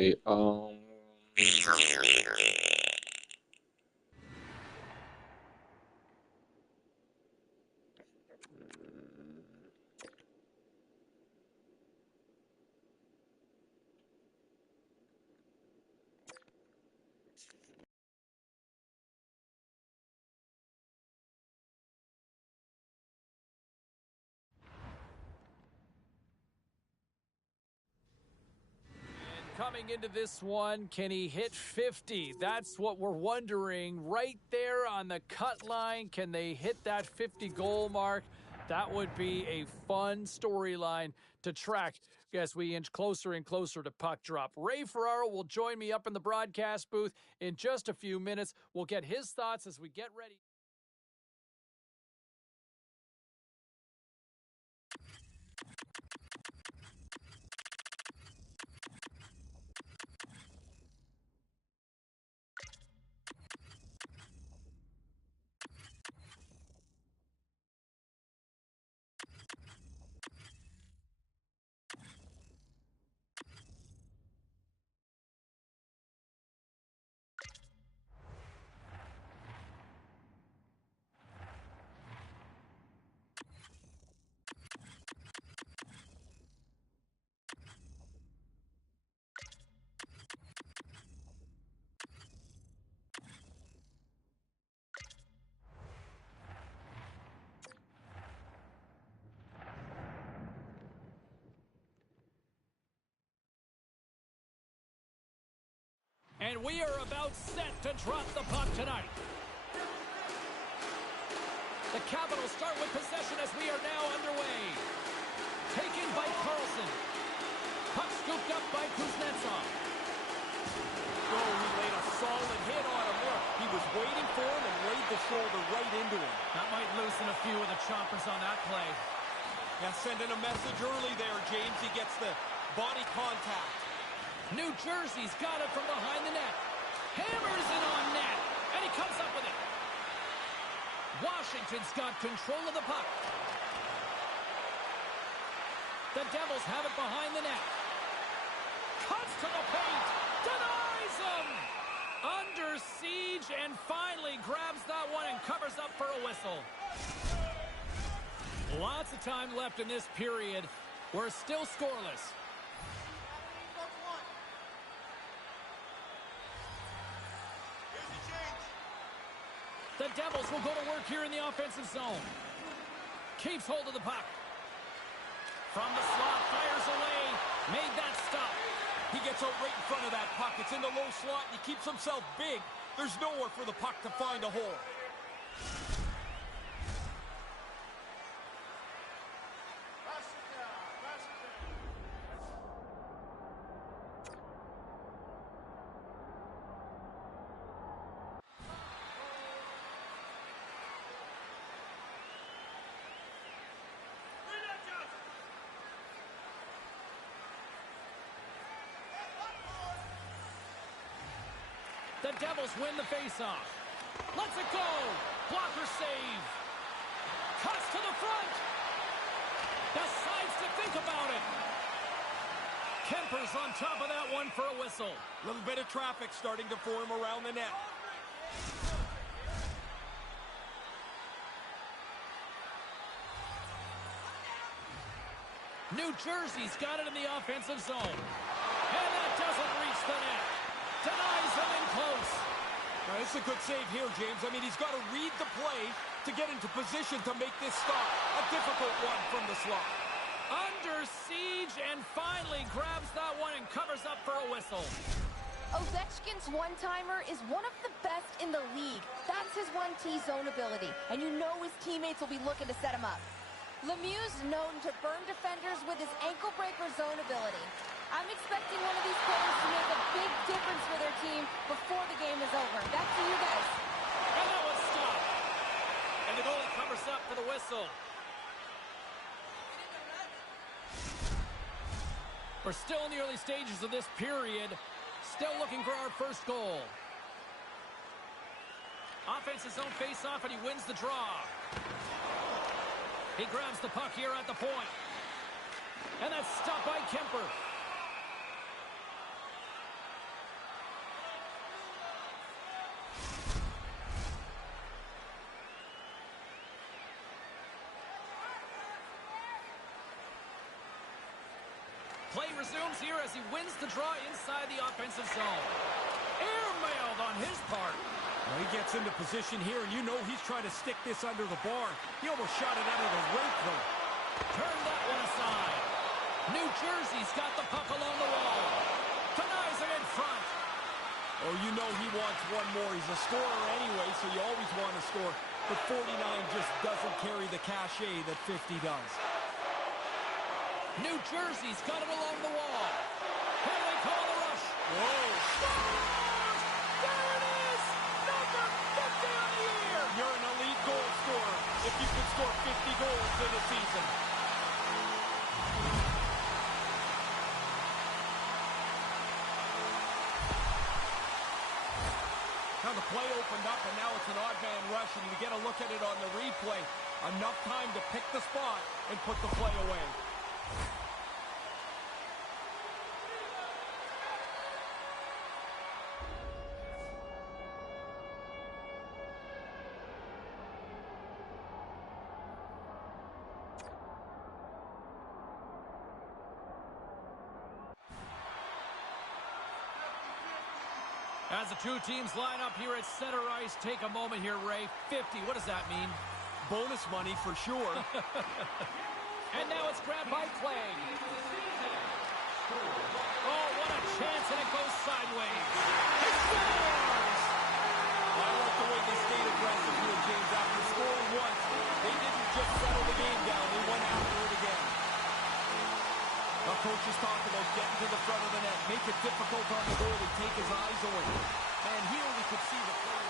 Okay. Coming into this one, can he hit 50? That's what we're wondering. Right there on the cut line, can they hit that 50 goal mark? That would be a fun storyline to track as we inch closer and closer to puck drop. Ray Ferraro will join me up in the broadcast booth in just a few minutes. We'll get his thoughts as we get ready. And we are about set to drop the puck tonight. The Capitals start with possession as we are now underway. Taken by Carlson. Puck scooped up by Kuznetsov. Oh, he laid a solid hit on him there. He was waiting for him and laid the shoulder right into him. That might loosen a few of the choppers on that play. Yeah, sending a message early there, James. He gets the body contact. New Jersey's got it from behind the net. Hammers it on net. And he comes up with it. Washington's got control of the puck. The Devils have it behind the net. Cuts to the paint. Denies him. Under siege and finally grabs that one and covers up for a whistle. Lots of time left in this period. We're still scoreless. The Devils will go to work here in the offensive zone. Keeps hold of the puck. From the slot, fires away. Made that stop. He gets out right in front of that puck. It's in the low slot, and he keeps himself big. There's nowhere for the puck to find a hole. The Devils win the faceoff. Lets it go. Blocker save. Cuts to the front. Decides to think about it. Kemper's on top of that one for a whistle. A little bit of traffic starting to form around the net. New Jersey's got it in the offensive zone. And that doesn't reach the net. Denies him in close. Now, this is a good save here, James. I mean, he's got to read the play to get into position to make this stop. A difficult one from the slot. Under siege and finally grabs that one and covers up for a whistle. Ovechkin's one-timer is one of the best in the league. That's his 1T zone ability, and you know his teammates will be looking to set him up. Lemieux's known to burn defenders with his ankle-breaker zone ability. I'm expecting one of these players to make a big difference for their team before the game is over. Back to you guys. And that was stopped. And the goalie covers up for the whistle. We're still in the early stages of this period. Still looking for our first goal. Offense his own face-off, and he wins the draw. He grabs the puck here at the point. And that's stopped by Kemper. Play resumes here as he wins the draw inside the offensive zone. Airmailed on his part. Well, he gets into position here, and you know he's trying to stick this under the bar. He almost shot it out of the rink, though. Turn that one aside. New Jersey's got the puck along the wall. Denies it in front. Oh, you know he wants one more. He's a scorer anyway, so you always want to score. But 49 just doesn't carry the cachet that 50 does. New Jersey's got it along the wall. Here they call the rush. Whoa. Scores! There it is! Number 50 on the year! You're an elite goal scorer if you can score 50 goals in a season. Now the play opened up, and now it's an odd man rush, and you get a look at it on the replay. Enough time to pick the spot and put the play away. As the two teams line up here at center ice, take a moment here, Ray. 50, what does that mean? Bonus money for sure. And now it's grabbed by Clay. Oh, what a chance, and it goes sideways. He scores! I like the way they stayed aggressive here, James. After scoring once, they didn't just settle the game down. They went after it again. Our coaches talk about getting to the front of the net, make it difficult on the goalie, take his eyes away. And here we could see the play.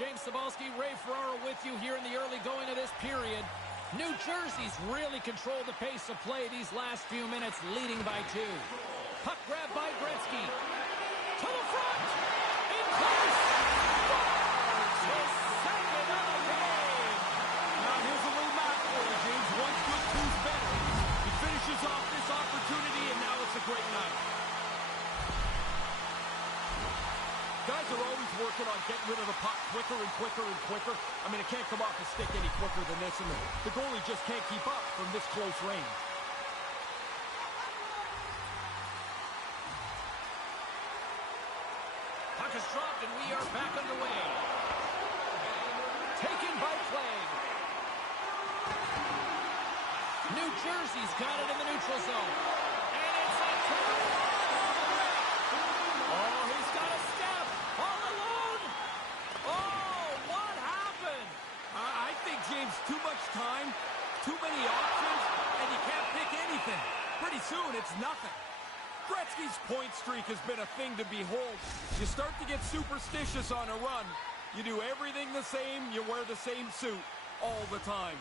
James Cybulski, Ray Ferraro with you here in the early going of this period. New Jersey's really controlled the pace of play these last few minutes, leading by 2. Puck grab by Gretzky. To the front! In place! Scores! His second of the game! Now here's a little math for you, James. One's good, two's better. He finishes off this opportunity, and now it's a great night. Guys are always working on getting rid of the puck quicker and quicker and quicker. I mean, it can't come off the stick any quicker than this, and the goalie just can't keep up from this close range. Puck is dropped, and we are back underway. Taken by Clay. New Jersey's got it in the neutral zone. And it's a turn. Oh, he's got a step. All alone. Oh, what happened? I think, James, too much time, too many options, and you can't pick anything. Pretty soon, it's nothing. Gretzky's point streak has been a thing to behold. You start to get superstitious on a run. You do everything the same, you wear the same suit all the time.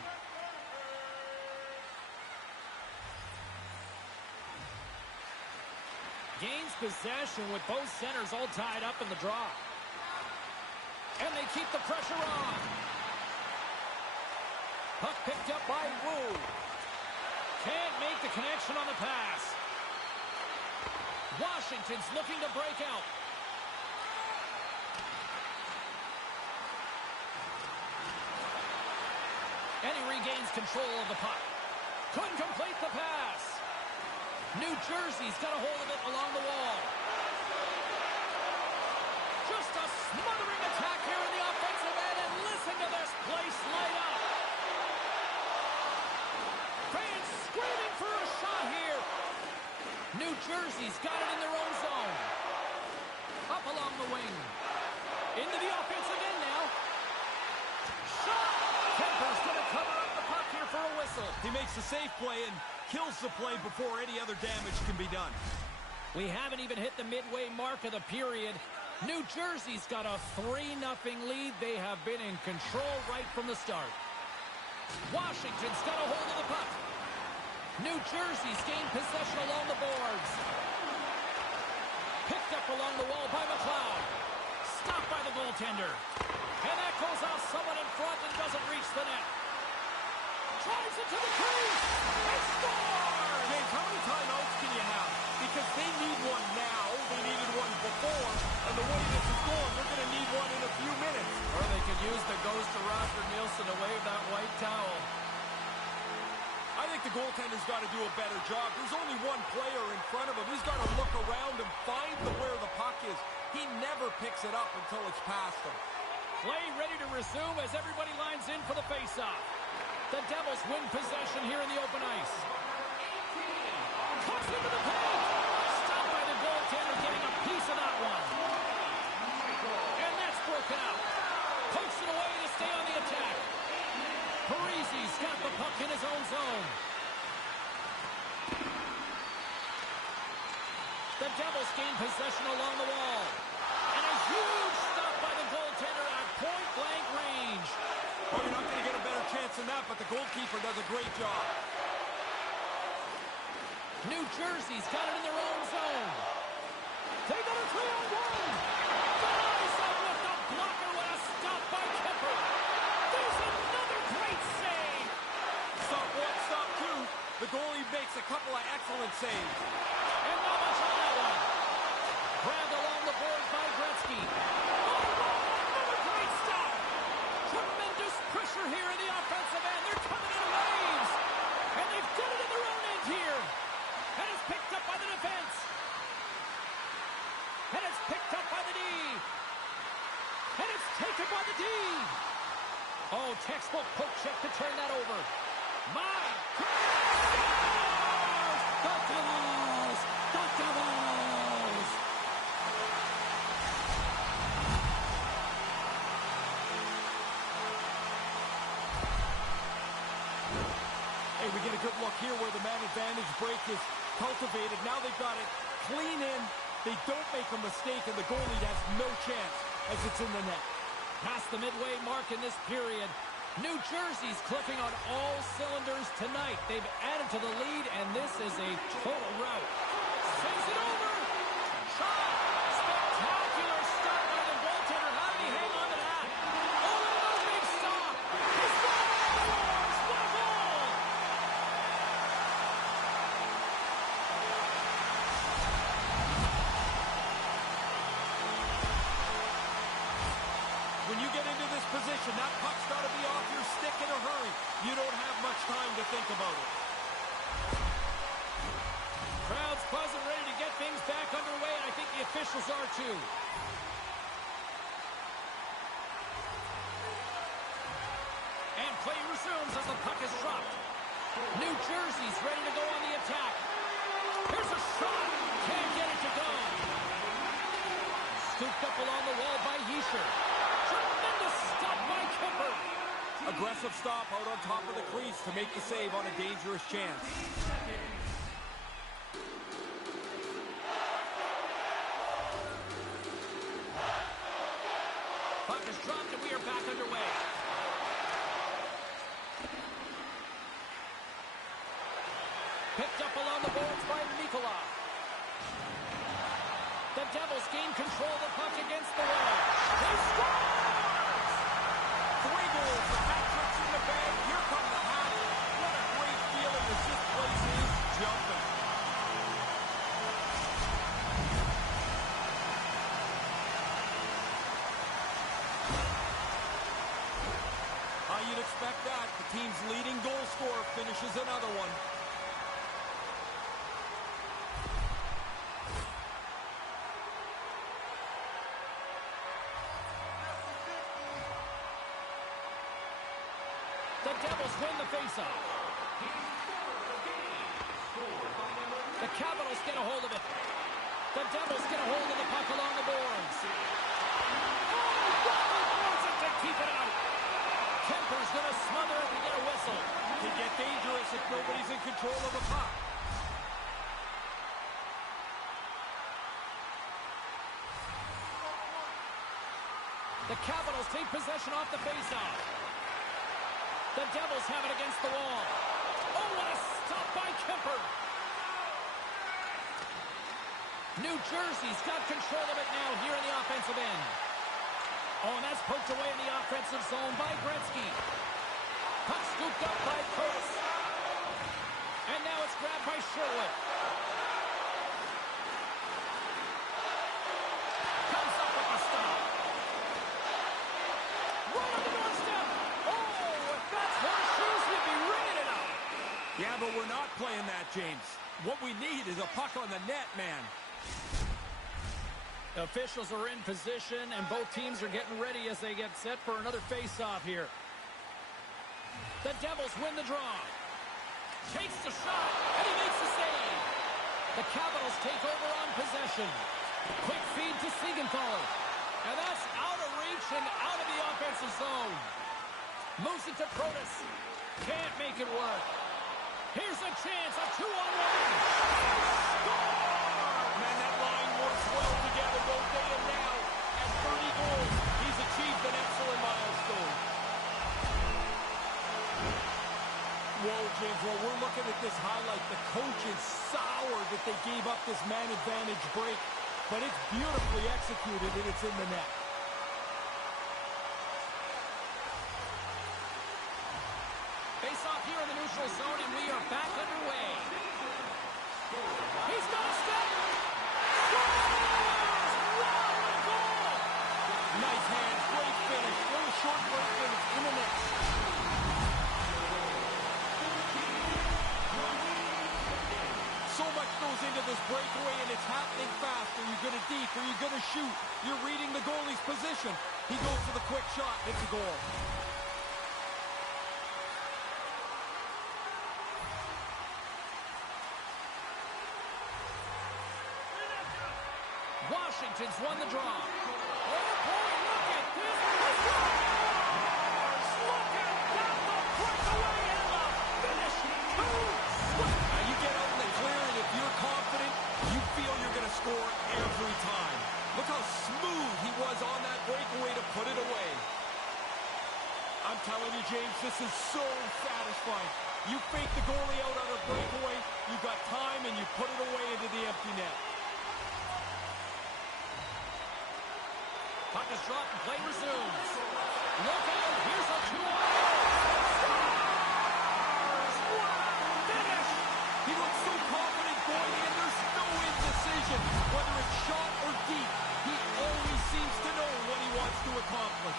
Gains possession with both centers all tied up in the draw. And they keep the pressure on. Puck picked up by Wu. Can't make the connection on the pass. Washington's looking to break out. And he regains control of the puck. Couldn't complete the pass. New Jersey's got a hold of it along the wall. Just a smothering attack here in the offensive end, and listen to this place light up. Fans screaming for a shot here. New Jersey's got it in their own zone. Up along the wing. Into the offensive end now. Shot! Kemper's going to cover up the puck here for a whistle. He makes a safe play and kills the play before any other damage can be done. We haven't even hit the midway mark of the period. New Jersey's got a 3-0 lead. They have been in control right from the start. Washington's got a hold of the puck. New Jersey's gained possession along the boards. Picked up along the wall by McLeod. Stopped by the goaltender. And that goes off someone in front and doesn't reach the net. Drives it to the crease. And scores! James, how many timeouts can you have? Because they need one now. They needed one before. And the way this is going, they're going to need one in a few minutes. Or they could use the ghost of Roger Nielsen to wave that white towel. I think the goaltender's got to do a better job. There's only one player in front of him. He's got to look around and find where the puck is. He never picks it up until it's past him. Play ready to resume as everybody lines in for the faceoff. The Devils win possession here in the open ice. Cuts into the paint. Stopped by the goaltender, getting a piece of that one. And that's broken out. Pokes it away to stay on the attack. Parise's got the puck in his own zone. The Devils gain possession along the wall. And a huge stop by the goaltender at point-blank range. Oh, you're not going to get a better chance than that, but the goalkeeper does a great job. New Jersey's got it in their own zone. They got a 3-on-1. Flies up with the blocker with a stop by Kemper. There's another great save. Stop one, stop two. The goalie makes a couple of excellent saves. And not much on that one. Grabbed along the boards by Gretzky. Oh, another great stop. Tremendous pressure here in the offensive end. They're coming in waves. And they've got it in their own end here. And it's picked up by the defense. And it's picked up by the D. And it's taken by the D. Oh, textbook poke check to turn that over. My goodness! The Devils! The Devils! Hey, we get a good look here where the man advantage break is cultivated. Now they've got it clean in. They don't make a mistake, and the goalie has no chance as it's in the net. Past the midway mark in this period. New Jersey's clicking on all cylinders tonight. They've added to the lead, and this is a total rout. Sends it over. Shot. Spectacular stop by the goaltender. How did he hang on to that? Oh, another big stop. He scores. What a goal. When you get into this position, that puck's got to be off your stick in a hurry. You don't have much time to think about it. Crowd's buzzing, ready to get things back underway, and I think the officials are too. And play resumes as the puck is dropped. New Jersey's ready to go on the attack. Here's a shot. Can't get it to go. Scooped up along the wall by Hischier. Tremendous stop by Kemper. Aggressive stop out on top of the crease to make the save on a dangerous chance. Puck is dropped and we are back underway. Picked up along the boards by Nikolai. The Devils gain control of the puck against the wall. They score! 3 goals. The hat-trick's in the bag. Here come the hat. What a great feeling as this place is jumping. How you'd expect that. The team's leading goal scorer finishes another one. The Devils win the faceoff. The Capitals get a hold of it. The Devils get a hold of the puck along the boards. Oh, force it to keep it out. Kemper's going to smother it and get a whistle. Can get dangerous if nobody's in control of the puck. The Capitals take possession off the faceoff. The Devils have it against the wall. Oh, what a stop by Kemper. New Jersey's got control of it now here in the offensive end. Oh, and that's poked away in the offensive zone by Gretzky. Puck scooped up by Curtis. And now it's grabbed by Sherwood. Comes up with the stop. Right on the doorstep. Oh, if that's horseshoes, he'd be ringing it up. Yeah, but we're not playing that, James. What we need is a puck on the net, man. Officials are in position, and both teams are getting ready as they get set for another face-off here. The Devils win the draw. Takes the shot, and he makes the save. The Capitals take over on possession. Quick feed to Siegenthaler. And that's out of reach and out of the offensive zone. Moves it to Protas. Can't make it work. Here's a chance, a 2-on-1. Score! Man, that line works well together both day and now. At 30 goals, he's achieved an excellent milestone. Whoa, James, while we're looking at this highlight, the coach is sour that they gave up this man advantage break. But it's beautifully executed, and it's in the net. Face off here in the neutral zone, and we are back underway. He's got a step. Scores! Wow, what a goal! Nice hands, great finish, little short break finish in the net. So much goes into this breakaway, and it's happening fast. Are you going to deke? Are you going to shoot? You're reading the goalie's position. He goes for the quick shot. It's a goal. Washington's won the draw. Oh, boy, look at this. Scores! Look at that, the breakaway and the finish. Now you get out in the clear, and if you're confident, you feel you're going to score every time. Look how smooth he was on that breakaway to put it away. I'm telling you, James, this is so satisfying. You fake the goalie out on a breakaway, you got time, and you put it away into the empty net. Puck is dropped and play resumes. Look out, here's a 2-on-1. Scores! Wow, finish! He looks so confident going in, there's no indecision. Whether it's shot or deep, he always seems to know what he wants to accomplish.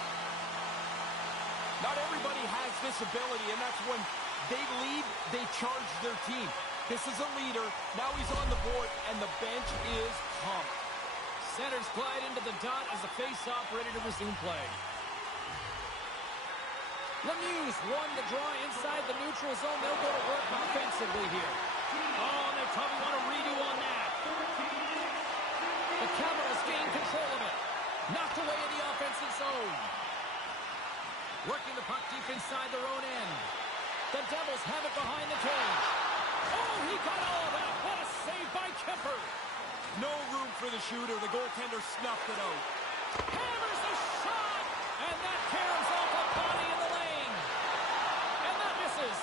Not everybody has this ability, and that's when they lead, they charge their team. This is a leader. Now he's on the board, and the bench is pumped. Centers glide into the dot as the face-off ready to resume play. Lemieux won the draw inside the neutral zone. They'll go to work offensively here. Oh, they probably want a redo on that. The Capitals gain control of it. Knocked away in the offensive zone. Working the puck deep inside their own end. The Devils have it behind the cage. Oh, he got all of that. What a save by Kemper. No room for the shooter. The goaltender snuffed it out. Hammers a shot, and that caroms off a body in the lane. And that misses.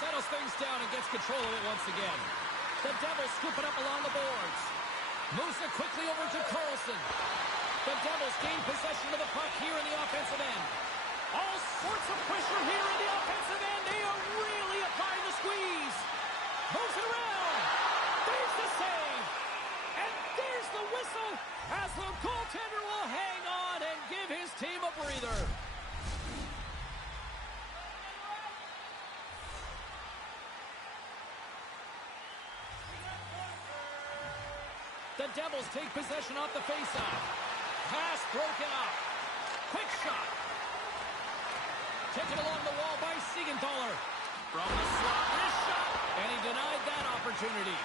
Settles things down and gets control of it once again. The Devils scoop it up along the boards. Moves it quickly over to Carlson. The Devils gain possession of the puck here in the offensive end. All sorts of pressure here in the offensive end. They are really applying the squeeze. Moves it around. There's the save. And there's the whistle as the goaltender will hang on and give his team a breather. The Devils take possession off the faceoff. Pass broken up. Quick shot. Taken along the wall by Siegenthaler. From the slot, this shot. And he denied that opportunity.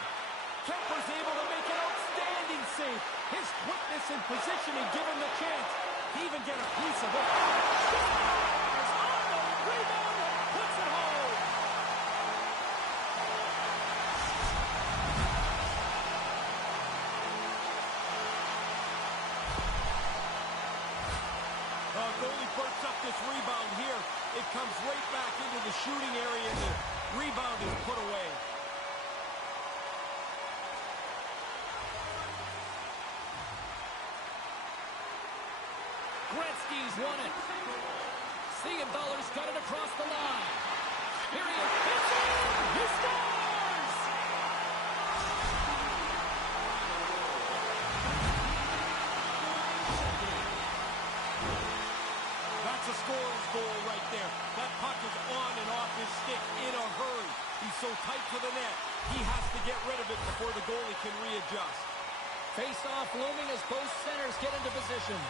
Kemper's able to make an outstanding save. His quickness and positioning give him the chance to even get a piece of it. Scores on the rebound and puts it home. Goalie bursts up this rebound here. It comes right back into the shooting area, and the rebound is put away. Gretzky's won it. Siegenthaler's got it across the line. Period. It's in! He scores! That's a scorer's goal right there. That puck is on and off his stick in a hurry. He's so tight to the net, he has to get rid of it before the goalie can readjust. Face-off looming as both centers get into position.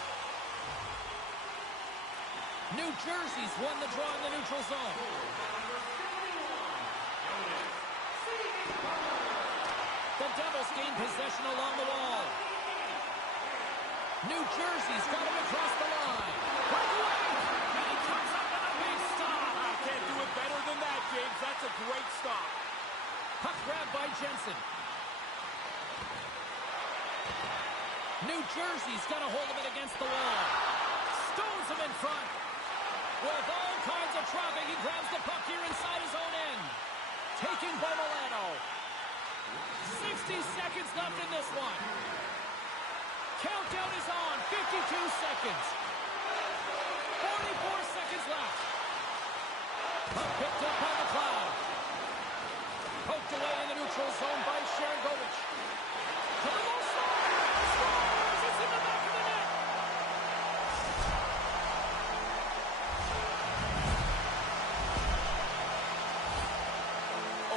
New Jersey's won the draw in the neutral zone. The Devils gain possession along the wall. New Jersey's got him across the line. Breakaway! And he comes up with a big stop. I can't do it better than that, James. That's a great stop. Puck grab by Jensen. New Jersey's got a hold of it against the wall. Stones him in front. With all kinds of traffic, he grabs the puck here inside his own end. Taken by Milano. 60 seconds left in this one. Countdown is on. 52 seconds. 44 seconds left. Puck picked up by McLeod. Poked away in the neutral zone by Sharangovich. To the low side. Scores! It's in the back of the net.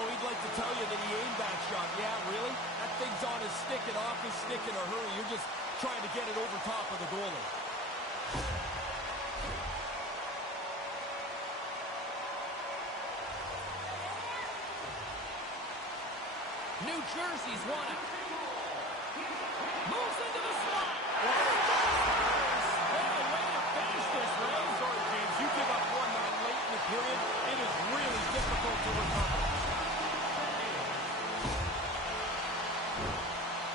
Oh, he'd like to tell you that he aimed that shot. Yeah, really? That thing's on his stick and off his stick in a hurry. You're just trying to get it over top of the goalie. New Jersey's won it. Moves into the slot. What a way to finish this, Ray. Sorry, James. You give up one that late in the period, it is really difficult to recover.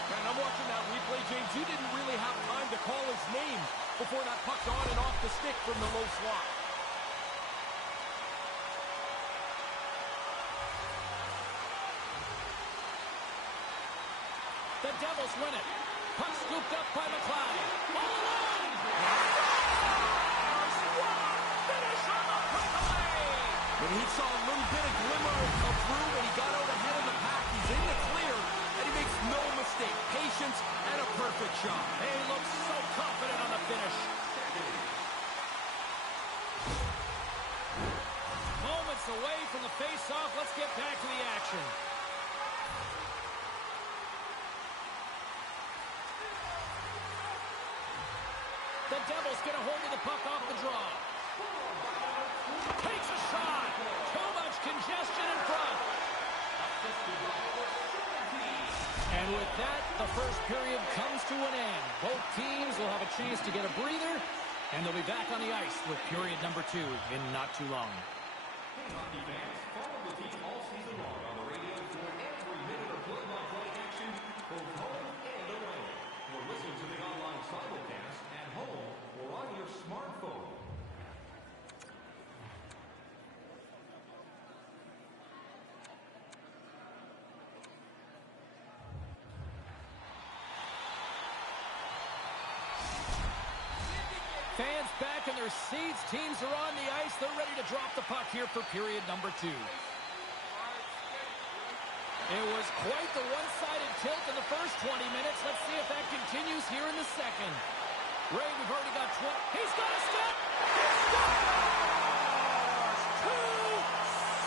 Man, I'm watching that replay, James. You didn't really have time to call his name before that puck's on and off the stick from the low slot. The Devils win it. Puck scooped up by McLeod. All alone! Finish on the breakaway! When he saw a little bit of glimmer of room and he got out ahead of the pack, he's in the clear, and he makes no mistake. Patience and a perfect shot. He looks so confident on the finish. Moments away from the face-off. Let's get back to the action. The Devils get a hold of the puck off the draw. Takes a shot. Too much congestion in front. And with that, the first period comes to an end. Both teams will have a chance to get a breather, and they'll be back on the ice with period number 2 in not too long. Hockey fans, follow the team all season long on the radio for every minute of play-by-play action, both home and away. Or listen to the online simulcast at home or on your smartphone. Fans back in their seats. Teams are on the ice. They're ready to drop the puck here for period number 2. It was quite the one-sided tilt in the first 20 minutes. Let's see if that continues here in the second. Ray, we've already got 20. He's got a step. He scores! Two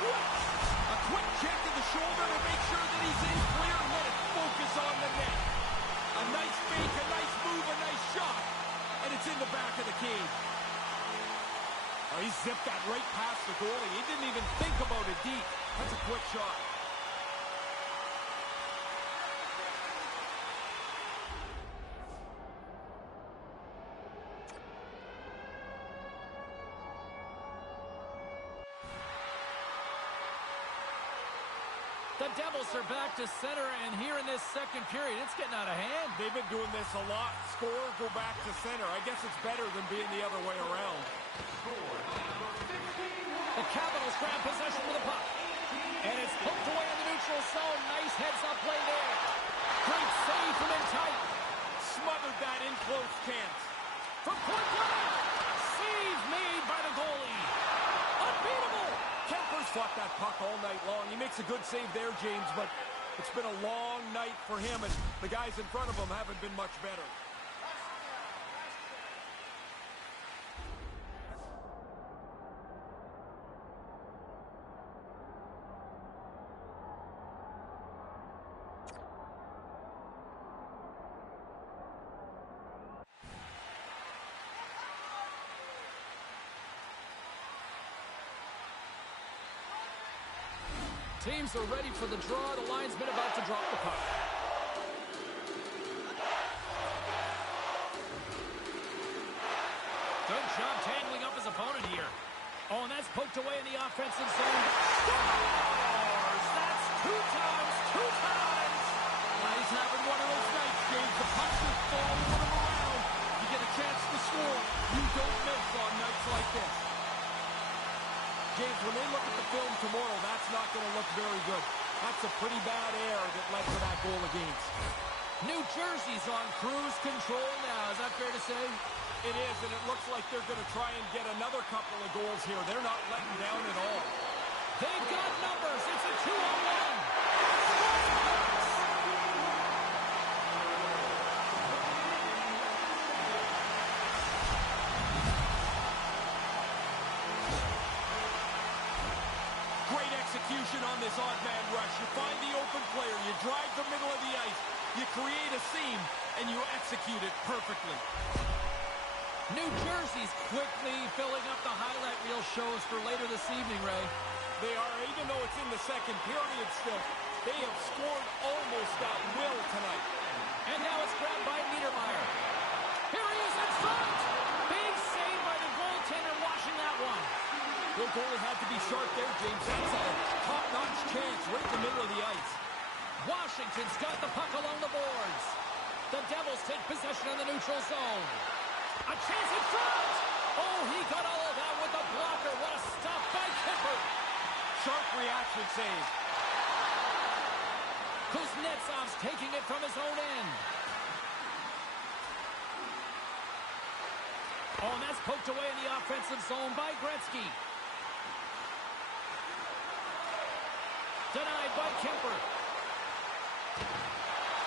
switch. A quick check to the shoulder to make sure that he's in clear. Let it focus on the net. A nice fake, a nice move, a nice shot. And it's in the back of the cage. Oh, he zipped that right past the goalie. He didn't even think about it deep. That's a quick shot. The Devils are back to center, and here in this second period, it's getting out of hand. They've been doing this a lot. Score, go back to center. I guess it's better than being the other way around. The Capitals grab possession with the puck. And it's poked away in the neutral zone. Nice heads-up play there. Great save from in tight. Smothered that in-close chance. From point blank. He's fought that puck all night long. He makes a good save there, James, but it's been a long night for him, and the guys in front of him haven't been much better. Teams are ready for the draw. The linesman about to drop the puck. Good job tangling up his opponent here. Oh, and that's poked away in the offensive zone. Scores! That's two times! Well, he's having one of those nights, James. The pucks just following him around. You get a chance to score. You don't miss on nights like this. James, when they look at the film tomorrow, that's not going to look very good. That's a pretty bad error that led to that goal against. New Jersey's on cruise control now. Is that fair to say? It is, and it looks like they're going to try and get another couple of goals here. They're not letting down at all. They've got numbers. It's a 2-on-1. Great execution on this odd man rush. You find the open player, you drive the middle of the ice, you create a seam, and you execute it perfectly. New Jersey's quickly filling up the highlight reel shows for later this evening, Ray. They are, even though it's in the second period still, they have scored almost at will tonight. And now it's grabbed by Niedermeyer. Here he is in front! Big save by the goaltender, washing that one. The goalie had to be sharp there, James. That's a top-notch chance right in the middle of the ice. Washington's got the puck along the boards. The Devils take possession in the neutral zone. A chance in front! Oh, he got all of that with the blocker. What a stop by Kipper. Sharp reaction save. Kuznetsov's taking it from his own end. Oh, and that's poked away in the offensive zone by Gretzky. Denied by Kemper.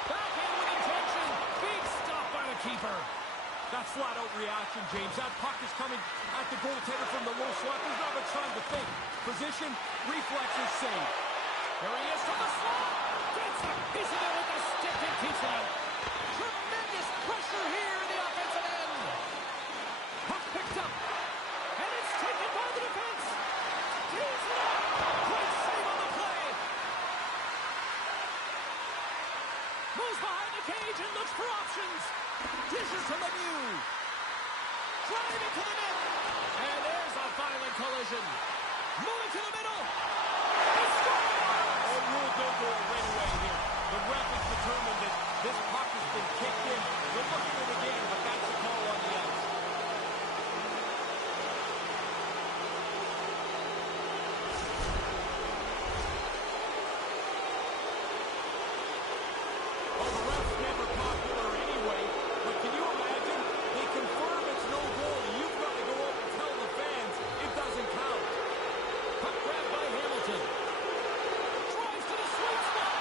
Backhand with intention. Big stop by the keeper. That's flat-out reaction, James. That puck is coming at the goaltender from the low slot. There's not much time to think. Position, reflexes, save. Here he is from the slot. Gets a piece of it with the stick and keeps it out. Tremendous pressure here in the offensive end. Puck picked up. And it's taken by the defense. Tees it up. Great save on the play. Moves behind the cage and looks for options. Dishes to Lemieux. Driving to the net. And there's a violent collision. Moving to the middle. He scores! Oh, rule don't go right away here. The ref is determined that this puck has been kicked in. We'll look at it again, but that's a call on the ice. Well, the ref's never popular anyway, but can you imagine? They confirm it's no goal. You've got to go up and tell the fans it doesn't count. Puck grabbed by Hamilton. Drives to the sweet spot.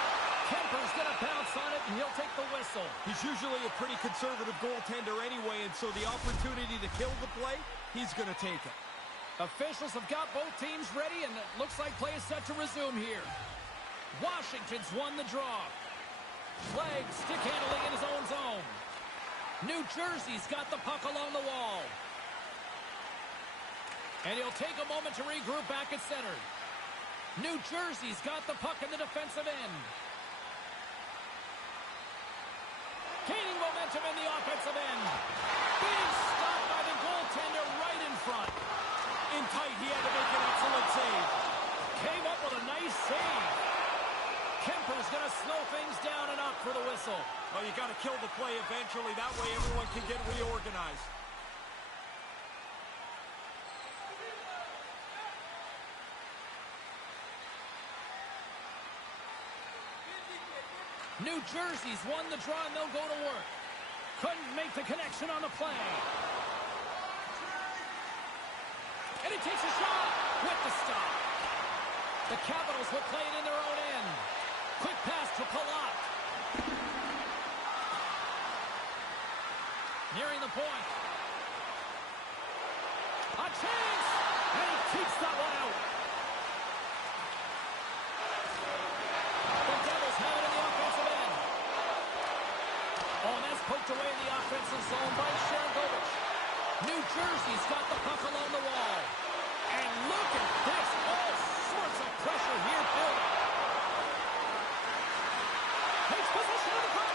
Kemper's going to pounce on it, and he'll take the whistle. He's usually a pretty conservative goaltender anyway, and so the opportunity to kill the play, he's going to take it. Officials have got both teams ready, and it looks like play is set to resume here. Washington's won the draw. Flag stick handling in his own zone. New Jersey's got the puck along the wall. And he'll take a moment to regroup back at center. New Jersey's got the puck in the defensive end. Gaining momentum in the offensive end. Big stop by the goaltender right in front. In tight, he had to make an excellent save. Came up with a nice save. Kemper's going to slow things down and up for the whistle. Well, you got to kill the play eventually. That way everyone can get reorganized. New Jersey's won the draw, and they'll go to work. Couldn't make the connection on the play. And he takes a shot with the stop. The Capitals will play it in their own end. Quick pass to Palat. Nearing the point. A chance! And he keeps that one out. The Devils have it in the offensive end. Oh, and that's poked away in the offensive zone by Sharangovich. New Jersey's got the puck along the wall. And look at this. All sorts of pressure here building. Takes possession of the puck.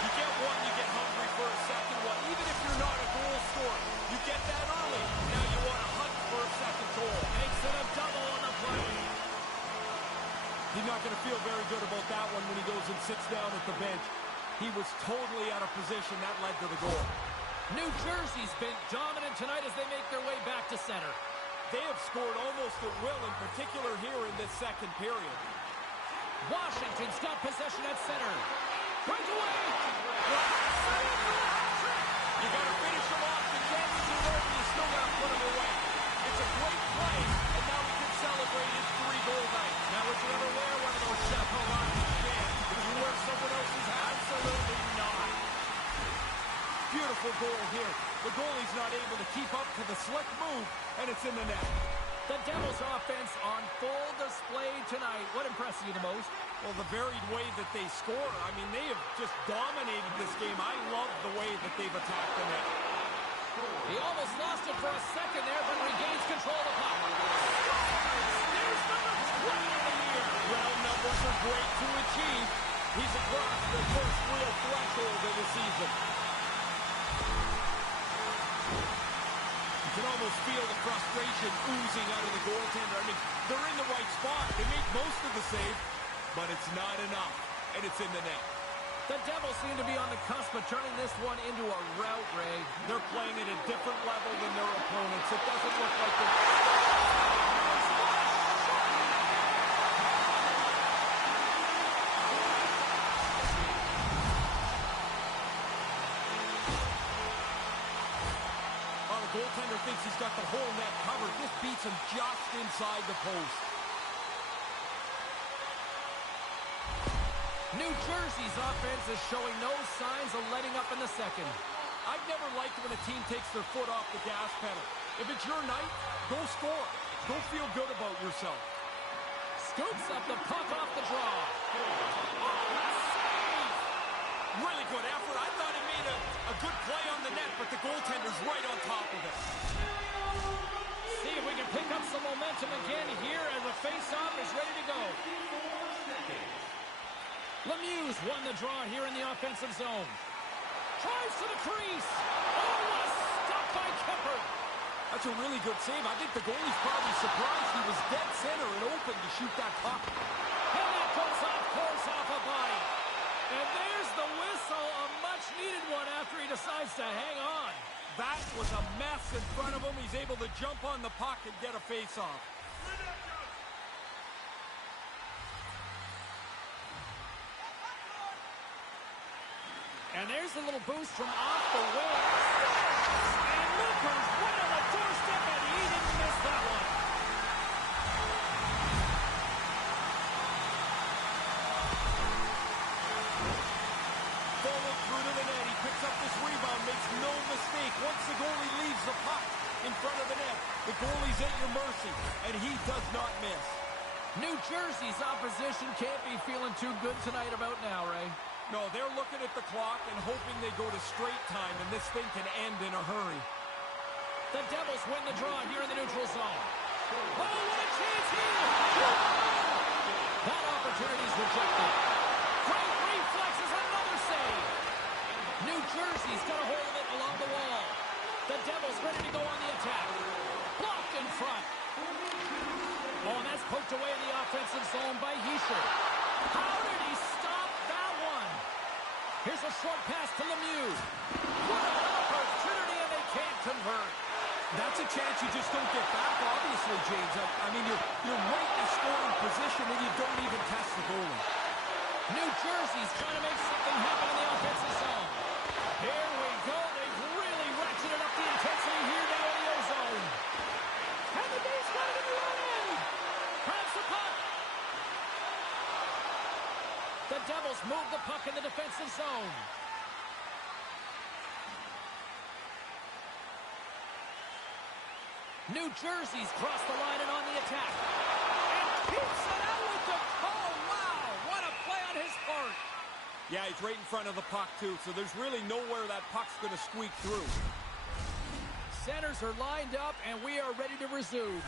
You get one, you get hungry for a second one. Even if you're not a goal scorer, you get that early. Now you want to hunt for a second goal. Makes it a double on the play. He's not going to feel very good about that one when he goes and sits down at the bench. He was totally out of position. That led to the goal. New Jersey's been dominant tonight as they make their way back to center. They have scored almost at will, in particular here in this second period. Washington's got possession at center. Right away. You got to finish him off. The chances are there, but you still got to put him away. It's a great play, and now we can celebrate his 3-goal night. Now, would you ever wear one of those Chapeau pants? Would you wear someone else's hat? Absolutely not. Beautiful goal here. The goalie's not able to keep up to the slick move, and it's in the net. The Devils' offense on full display tonight. What impresses you the most? Well, the varied way that they score. I mean, they have just dominated this game. I love the way that they've attacked the net. He almost lost it for a second there, but regains control of the puck. There's number 20 of the year. Round numbers are great to achieve. He's across the first real threshold of the season. You can almost feel the frustration oozing out of the goaltender. I mean, they're in the right spot. They make most of the save, but it's not enough, and it's in the net. The Devils seem to be on the cusp of turning this one into a rout, Ray. They're playing at a different level than their opponents. It doesn't look like they're... Goaltender thinks he's got the whole net covered. This beats him just inside the post. New Jersey's offense is showing no signs of letting up in the second. I've never liked when a team takes their foot off the gas pedal. If it's your night, go score. Go feel good about yourself. Scoops up the puck off the draw. Oh, save! Really good effort. I thought he made a good play on the net, but the goaltender's right on top of it. See if we can pick up some momentum again here as the face-off is ready to go. Lemieux won the draw here in the offensive zone. Tries to the crease. Oh, what a stop by Kemper. That's a really good save. I think the goalie's probably surprised he was dead center and open to shoot that puck. And that goes off course off a body. And there's the whistle, a much-needed one after he decides to hang on. That was a mess in front of him. He's able to jump on the puck and get a face-off. And there's a little boost from off the wing. And Looper's right on the doorstep, and he didn't miss that one. Forward through to the net. He picks up this rebound, makes no mistake. Once the goalie leaves the puck in front of the net, the goalie's at your mercy, and he does not miss. New Jersey's opposition can't be feeling too good tonight about now, Ray. No, they're looking at the clock and hoping they go to straight time, and this thing can end in a hurry. The Devils win the draw here in the neutral zone. Oh, what a chance here! That opportunity's rejected. Great reflexes, another save. New Jersey's got a hold of it along the wall. The Devils ready to go on the attack. Blocked in front. Oh, and that's poked away in the offensive zone by Hischier. How did he stop that one? Here's a short pass to Lemieux. What an opportunity, and they can't convert. That's a chance you just don't get back, obviously, James. I mean, you're right in scoring position, and you don't even test the goalie. New Jersey's trying to make something happen in the offensive zone. Here we go. They've really ratcheted up the intensity here now in the ozone. And the Dave's got it in the own end. move the puck in the defensive zone. New Jersey's crossed the line and on the attack. And keeps it out with the... Oh, wow! What a play on his part! Yeah, he's right in front of the puck, too, so there's really nowhere that puck's going to squeak through. Centers are lined up, and we are ready to resume.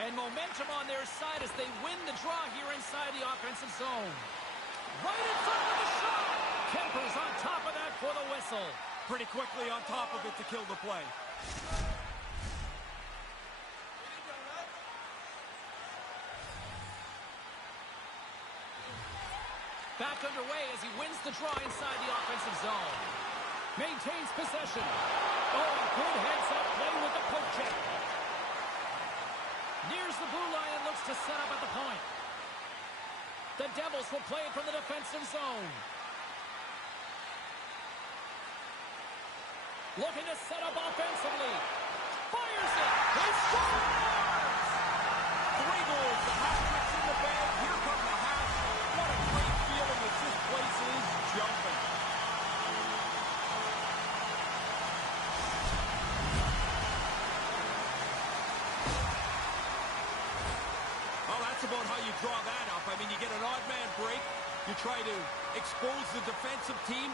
And momentum on their side as they win the draw here inside the offensive zone. Right in front of the shot! Kemper's on top of that for the whistle. Pretty quickly on top of it to kill the play. Back underway as he wins the draw inside the offensive zone. Maintains possession. Oh, good heads-up play with the poke check. Nears the blue line and looks to set up at the point. The Devils will play it from the defensive zone. Looking to set up offensively. Fires it. He scores! 3 goals. The hat-trick's in the bag. Here come the Hats. What a great feeling as this place is jumping. Well, that's about how you draw that up. I mean, you get an odd man break. You try to expose the defensive team.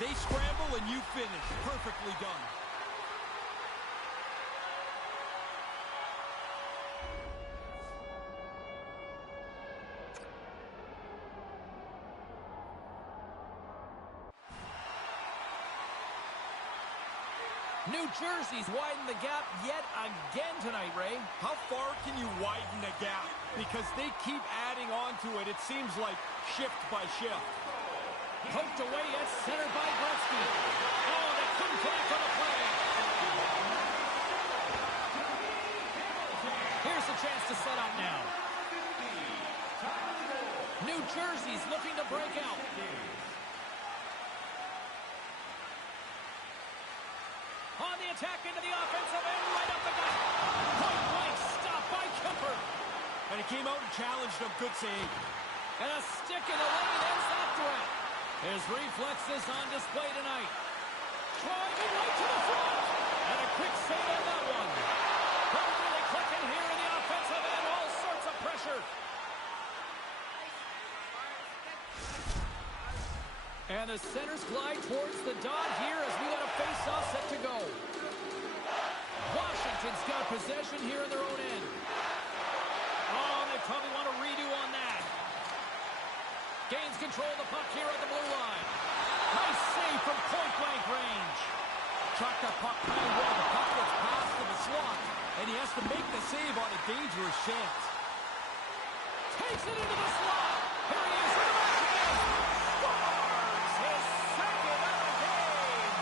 They scramble and you finish. Perfectly done. New Jersey's widened the gap yet again tonight, Ray. How far can you widen the gap? Because they keep adding on to it. It seems like shift by shift. Poked away at center by Gretzky. Oh, they couldn't connect on the play. Here's a chance to set up now. New Jersey's looking to break out. On the attack into the offensive end, right up the gut. Point blank stop by Kemper. And he came out and challenged him. Good save. And a stick in the lane ends that threat. His reflexes on display tonight. Driving right to the front. And a quick save on that one. But really clicking here in the offensive end. All sorts of pressure. And the centers glide towards the dot here as we got a face-off set to go. Washington's got possession here in their own end. Oh, they probably want a redo on that. Gains control of the puck here at the blue line. Nice save from point-blank range. Shot that puck pretty well. The puck gets past to the slot, and he has to make the save on a dangerous chance. Takes it into the slot. Here he is in the back again. Scores his second of the game.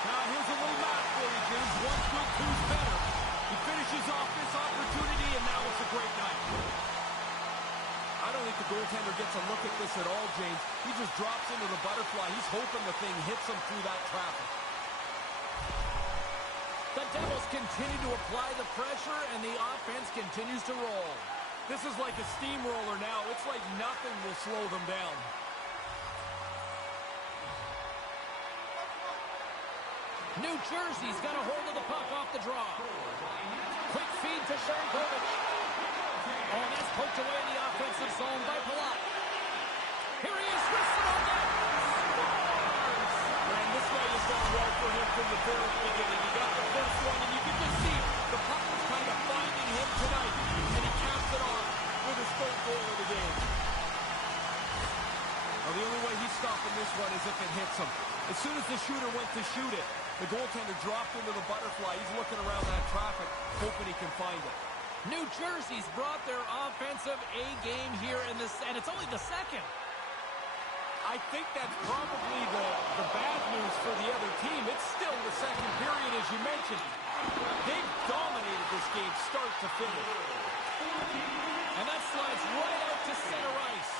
Now here's a little math for you, James. One's good, two's better. He finishes off this opportunity, and now it's a great night. I don't think the goaltender gets a look at this at all, James. He just drops into the butterfly. He's hoping the thing hits him through that traffic. The Devils continue to apply the pressure, and the offense continues to roll. This is like a steamroller now. It's like nothing will slow them down. New Jersey's got a hold of the puck off the draw. Quick feed to Sharangovich. Oh, and that's poked away in the offensive zone by Palat. Here he is, wristed on net. Scores! Man, this night has gone well for him from the very beginning. He got the first one, and you can just see the puck was kind of finding him tonight, and he caps it off with his third goal of the game. Now, the only way he's stopping this one is if it hits him. As soon as the shooter went to shoot it, the goaltender dropped into the butterfly. He's looking around that traffic, hoping he can find it. New Jersey's brought their offensive A-game here in this, and it's only the second. I think that's probably the bad news for the other team. It's still the second period, as you mentioned. They've dominated this game start to finish. And that slides right out to center ice.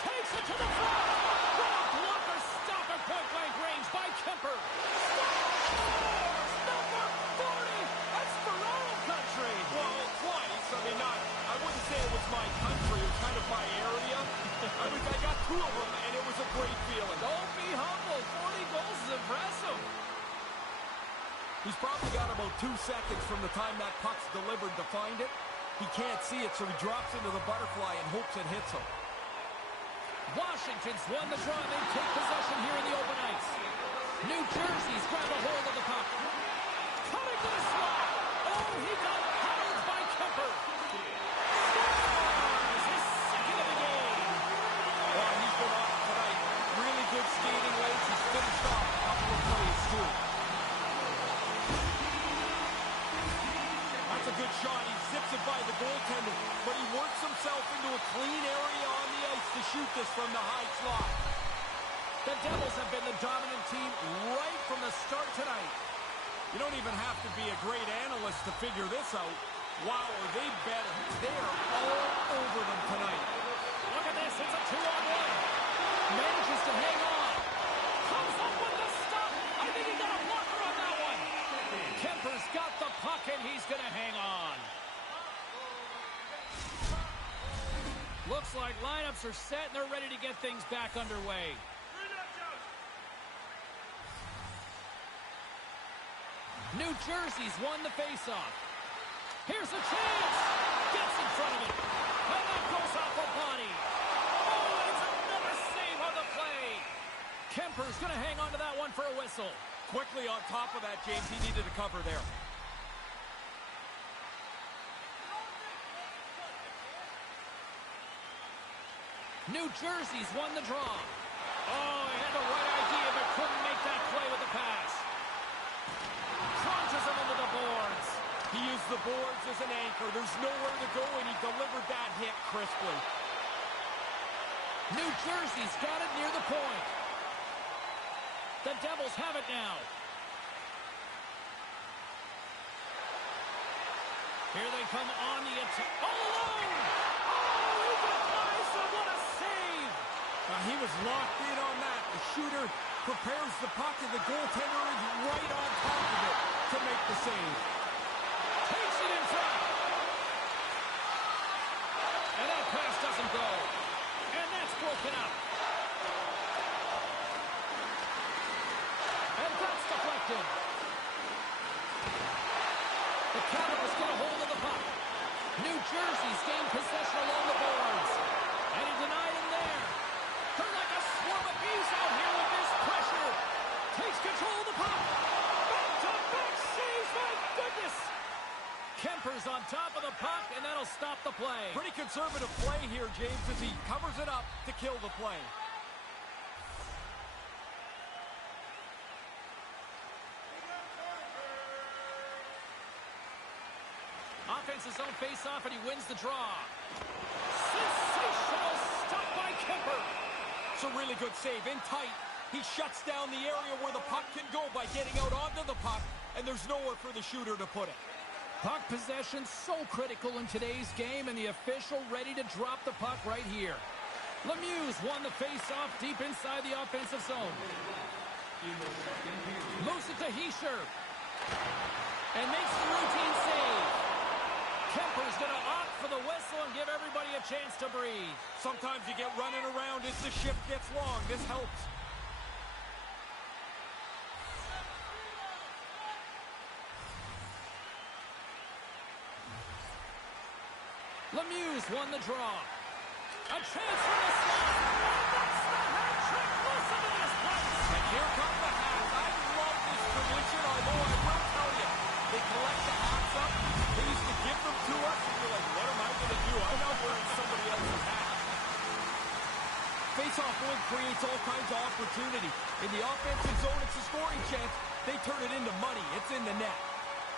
Takes it to the front. What a blocker stop at point-blank range by Kemper. Scores! Number 40! That's Ferraro country! Well, why He's probably got about 2 seconds from the time that puck's delivered to find it. He can't see it, so he drops into the butterfly and hopes it hits him. Washington's won the draw. They take possession here in the open ice. New Jersey's grab a hold of the puck. Coming to the slot. Oh, he got pounded by Kemper. Scores his second of the game. Oh, he's been off tonight. Really good skating late. He's finished off a couple of plays, too. That's a good shot. He zips it by the goaltender, but he works himself into a clean area on the ice to shoot this from the high slot. The Devils have been the dominant team right from the start tonight. You don't even have to be a great analyst to figure this out. Wow, are they better? They're all over them tonight. Look at this. It's a 2-on-1. Manages to hang on. Comes up with the stop. I think he got a blocker on that one. Kemper's got the puck, and he's going to hang on. Looks like lineups are set, and they're ready to get things back underway. New Jersey's won the faceoff. Here's a chance. Gets in front of it. And that goes off a body. Oh, and it's another save on the play. Kemper's going to hang on to that one for a whistle. Quickly on top of that, James. He needed a cover there. New Jersey's won the draw. Oh, he had the right idea, but couldn't make that play with the pass. Crunches him into the boards. He used the boards as an anchor. There's nowhere to go, and he delivered that hit crisply. New Jersey's got it near the point. The Devils have it now. Here they come on the attack. All alone! Oh, he got Tyson. What a save! He was locked in on that. The shooter prepares the puck, and the goaltender is right on top of it to make the save. Takes it in front. And that pass doesn't go. And that's broken up. And that's deflected. The Capitals get a hold of the puck. New Jersey's gained possession along the boards. And he denied him there. They're like a swarm of bees out here with this pressure. Takes control of the puck. Back-to-back saves, my goodness. Kemper's on top of the puck, and that'll stop the play. Pretty conservative play here, James, as he covers it up to kill the play. Offense's own face-off, and he wins the draw. Sensational stop by Kemper. It's a really good save. In tight, he shuts down the area where the puck can go by getting out onto the puck, and there's nowhere for the shooter to put it. Puck possession so critical in today's game, and the official ready to drop the puck right here. Lemieux won the face-off deep inside the offensive zone. Moves it to Hischier. And makes the routine save. Kemper's going to opt for the whistle and give everybody a chance to breathe. Sometimes you get running around as the shift gets long. This helps. Lemieux won the draw. A chance for the slot. And that's the hat trick. Listen to this place. And here come the hats. I love this tradition, although I will tell you, they collect the hats up. They used to give them to us, and you're like, what am I going to do? I'm not wearing somebody else's hat. Face-off win creates all kinds of opportunity. In the offensive zone, it's a scoring chance. They turn it into money. It's in the net.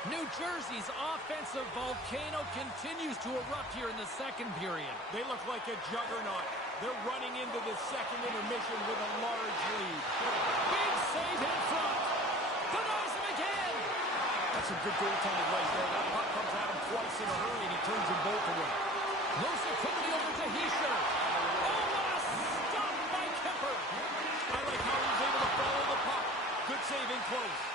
New Jersey's offensive volcano continues to erupt here in the second period. They look like a juggernaut. They're running into the second intermission with a large lead. Big save in front. Denies him again. That's some good goaltending right there. That puck comes at him twice in a hurry, and he turns them both away. Moves it quickly over to Hischier. Oh, what a stop by Kemper. I like how he's able to follow the puck. Good save in close.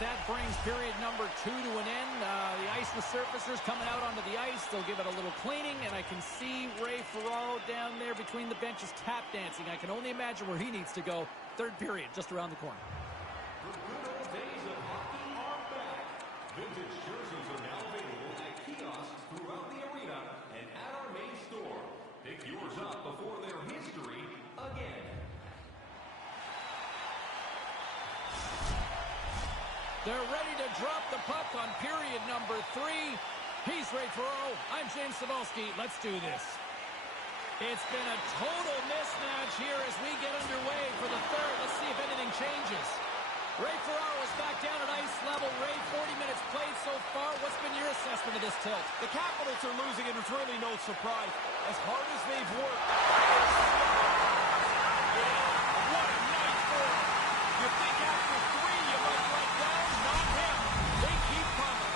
that brings period number 2 to an end. The ice resurfacers coming out onto the ice. They'll give it a little cleaning, and I can see Ray Ferraro down there between the benches tap dancing. I can only imagine where he needs to go. Third period, just around the corner. The good old days of hockey are back. Vintage jerseys are now available at kiosks throughout the arena and at our main store. Pick yours up before their history again. They're ready to drop the puck on period number 3. He's Ray Ferraro. I'm James Cebulski. Let's do this. It's been a total mismatch here as we get underway for the third. Let's see if anything changes. Ray Ferraro is back down at ice level. Ray, 40 minutes played so far. What's been your assessment of this tilt? The Capitals are losing, and it's really no surprise. As hard as they've worked. What a night for them. You think after 3 you might let down? Not him. They keep coming.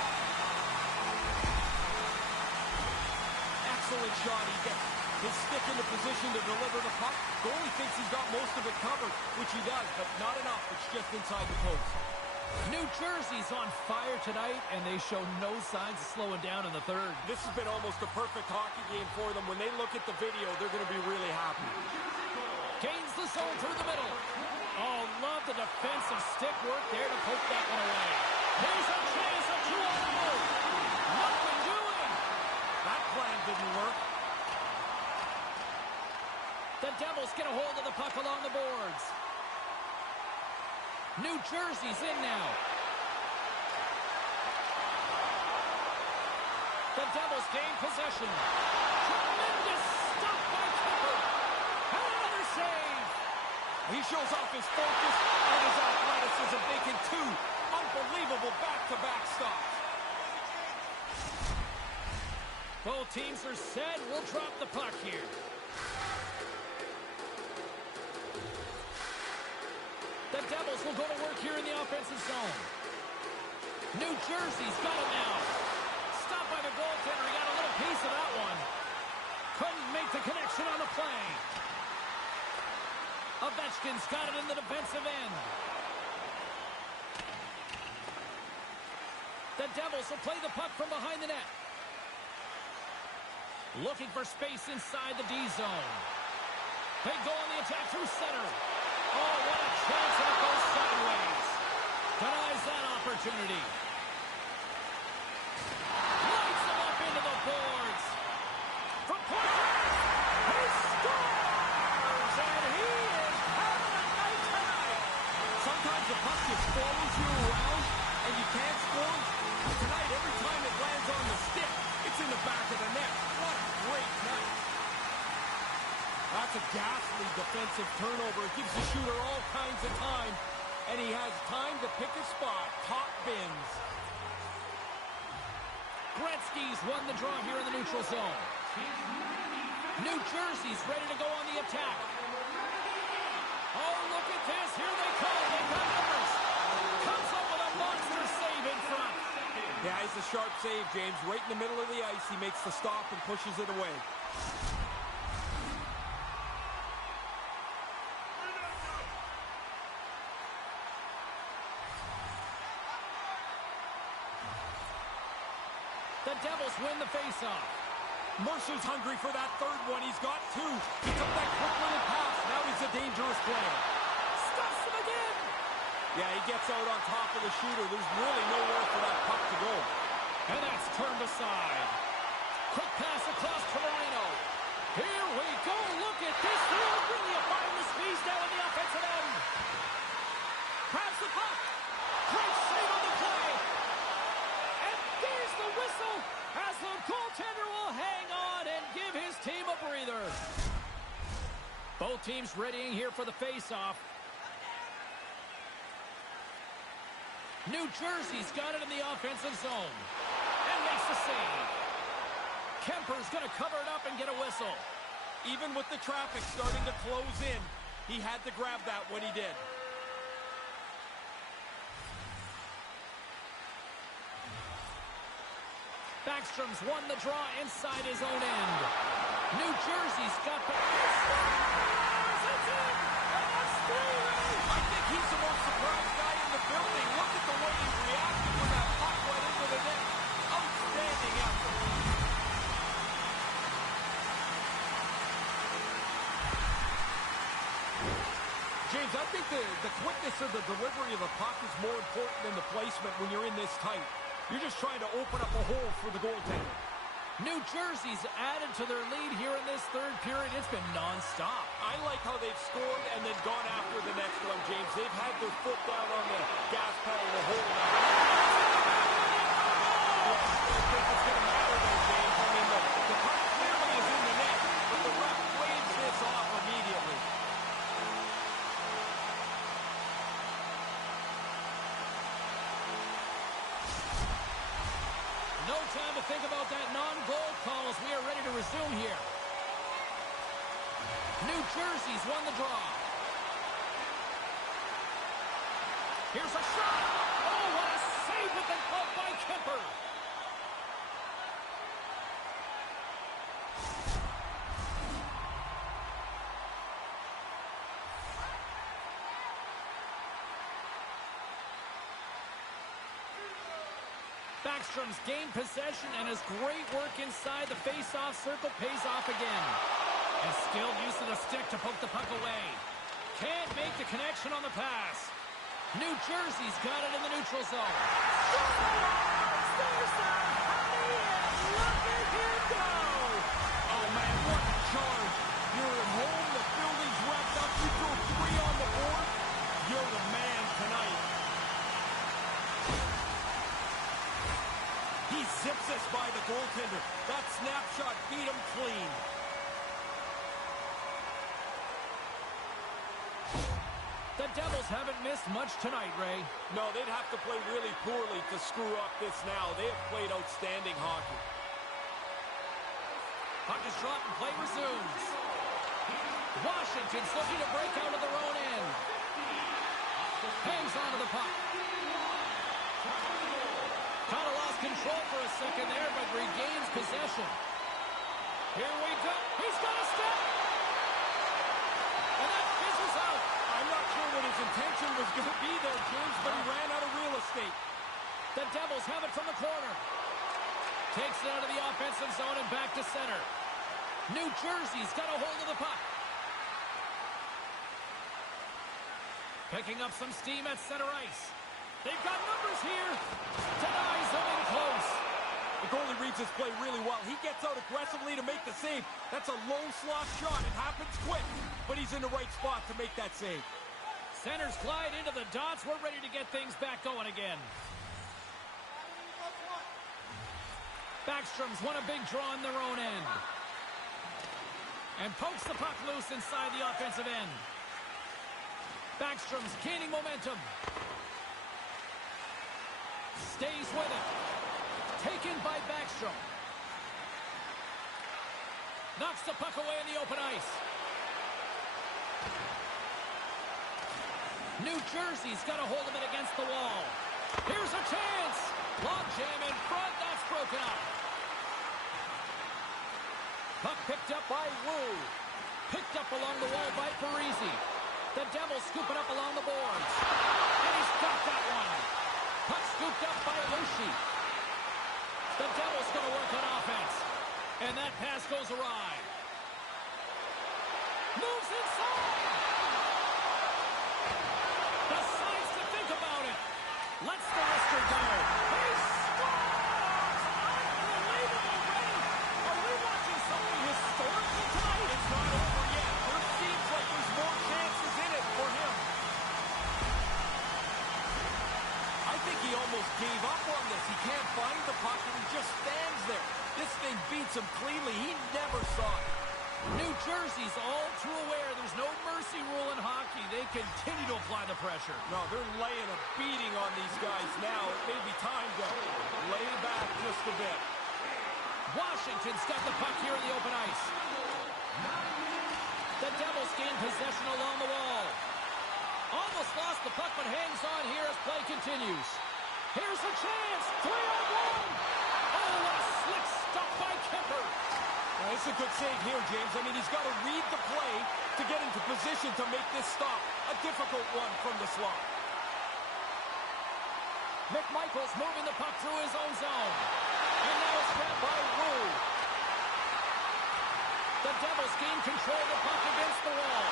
Excellent shot. He gets his stick into position to deliver the puck. Goalie thinks he's got most of it covered, which he does, but not enough. It's just inside the post. New Jersey's on fire tonight, and they show no signs of slowing down in the third. This has been almost a perfect hockey game for them. When they look at the video, they're going to be really happy. Gains the zone through the middle. Oh, love the defensive stick work there to poke that one away. Here's a chance of 2-0. Nothing doing. That plan didn't work. The Devils get a hold of the puck along the boards. New Jersey's in now. The Devils gain possession. Tremendous stop by Kemper. And another save. He shows off his focus and his athleticism, making 2 unbelievable back-to-back stops. Both teams are set. We'll drop the puck here. The Devils will go to work here in the offensive zone. New Jersey's got it now. Stopped by the goaltender. He got a little piece of that one. Couldn't make the connection on the play. Ovechkin's got it in the defensive end. The Devils will play the puck from behind the net. Looking for space inside the D zone. They go on the attack through center. Oh, what a chance, and it goes sideways. Denies that opportunity. Lights him up into the boards. From point blank, he scores! And he is having a night tonight. Sometimes the puck just follows you around and you can't score. But tonight, every time it lands on the stick, it's in the back of the net. What a great night. That's a ghastly defensive turnover. It gives the shooter all kinds of time, and he has time to pick a spot. Top bins. Gretzky's won the draw here in the neutral zone. New Jersey's ready to go on the attack. Oh, look at this. Here they come. They got numbers. Comes up with a monster save in front. Yeah, it's a sharp save, James. Right in the middle of the ice, he makes the stop and pushes it away. The Devils win the faceoff. Mercer's hungry for that third one. He's got 2. He took that quick little pass. Now he's a dangerous player. Stuffs him again. Yeah, he gets out on top of the shooter. There's really nowhere for that puck to go. And that's turned aside. Quick pass across to Marino. Here we go. Look at this. They're really applying the squeeze now in the offensive end. Grabs the puck. Great save on the play. And there's the whistle as the goaltender will hang on and give his team a breather. Both teams readying here for the faceoff. New Jersey's got it in the offensive zone. And makes the save. Kemper's going to cover it up and get a whistle. Even with the traffic starting to close in, he had to grab that when he did. Backstrom's won the draw inside his own end. New Jersey's got the... It's in! And that's 3! I think he's the most surprised guy in the building. Look at the way he James, I think the quickness of the delivery of the puck is more important than the placement when you're in this tight. You're just trying to open up a hole for the goaltender. New Jersey's added to their lead here in this third period. It's been nonstop. I like how they've scored and then gone after the next one, James. They've had their foot down on the gas pedal the whole night. I don't think it's going to matter though, James. I mean, the puck clearly is in the net, but the ref waves this off immediately. No time to think about that non-goal call as we are ready to resume here. New Jersey's won the draw. Here's a shot. Oh, what a save with the glove by Kemper. Backstrom's gained possession, and his great work inside the face-off circle pays off again. And skilled use of the stick to poke the puck away. Can't make the connection on the pass. New Jersey's got it in the neutral zone. Look at him go! Oh, man, what a charge. You're at home, the building's wrapped up, you throw 3 on the board. You're the man tonight. He zips us by the goaltender. That snapshot beat him clean. The Devils haven't missed much tonight, Ray. No, they'd have to play really poorly to screw up this now. They have played outstanding hockey. Puck is dropped and play resumes. Washington's looking to break out of their own end. Hangs onto the puck. Kind of lost control for a second there, but regains possession. Here we go. He's got a step. And that fizzles out. I'm not sure what his intention was going to be there, James, but he ran out of real estate. The Devils have it from the corner. Takes it out of the offensive zone and back to center. New Jersey's got a hold of the puck. Picking up some steam at center ice. They've got numbers here. Denies them in close. The goalie reads his play really well. He gets out aggressively to make the save. That's a low slot shot. It happens quick, but he's in the right spot to make that save. Centers glide into the dots. We're ready to get things back going again. Backstrom's won a big draw on their own end. And pokes the puck loose inside the offensive end. Backstrom's gaining momentum. Stays with it. Taken by Backstrom. Knocks the puck away in the open ice. New Jersey's got a hold of it against the wall. Here's a chance. Log jam in front. That's broken up. Puck picked up by Wu. Picked up along the wall by Parisi. The Devils scoop it up along the boards. And he's got that one. Puck scooped up by Lucy. The Devils going to work on offense. And that pass goes awry. Moves inside. Decides to think about it. Lets the wrister go. He scores! Unbelievable, Ray. Are we watching something historical tonight? It's not over yet. There seems like there's more chances in it for him. I think he almost gave up on this. He can't find the puck and he just stands there. This thing beats him cleanly. He never saw it. New Jersey's all too aware there's no mercy rule in hockey. They continue to apply the pressure. No, they're laying a beating on these guys now. It may be time to lay back just a bit. Washington's got the puck here in the open ice. The Devils gain possession along the wall. Almost lost the puck, but hangs on here as play continues. Here's a chance. 3-on-1. Oh, what a slick stop by Kemper. Now, it's a good save here, James. I mean, he's got to read the play to get into position to make this stop. A difficult one from the slot. McMichael's moving the puck through his own zone. And now it's grabbed by Wu. The Devils gain control of the puck against the wall.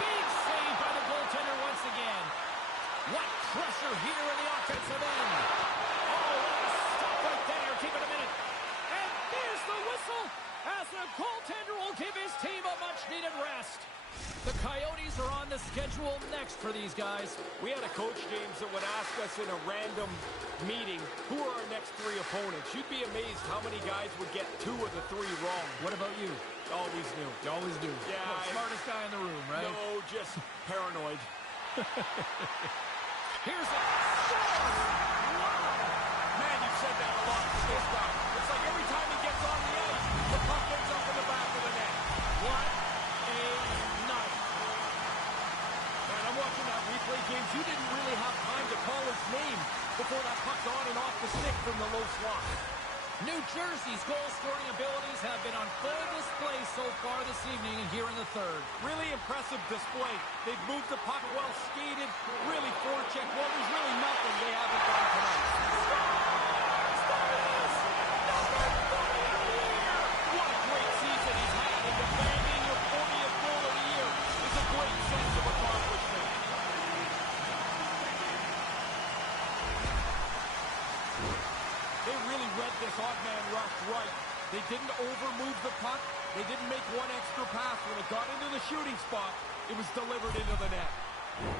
Big save by the goaltender. games are on the schedule next for these guys. We had a coach, James, that would ask us in a random meeting, who are our next 3 opponents? You'd be amazed how many guys would get 2 of the 3 wrong. What about you? Always knew. You always do. Yeah. Well, smartest guy in the room, right? No, just paranoid. Here's a... Man, you've said that a lot to this guy. It's like every time he gets on the ice, the puck ends up in the back of the net. What a night. Man, I'm watching that replay, James. You didn't really have time to call his name before that puck's on and off the stick from the low slot. New Jersey's goal-scoring abilities have been on full display so far this evening and here in the third. Really impressive display. They've moved the puck well, skated, really forechecked. Well, there's really nothing they haven't done tonight. What a great season he's had, and defending your 40th goal of the year is a great sense of accomplishment. They really read this odd man rush right. They didn't over-move the puck. They didn't make one extra pass. When it got into the shooting spot, it was delivered into the net.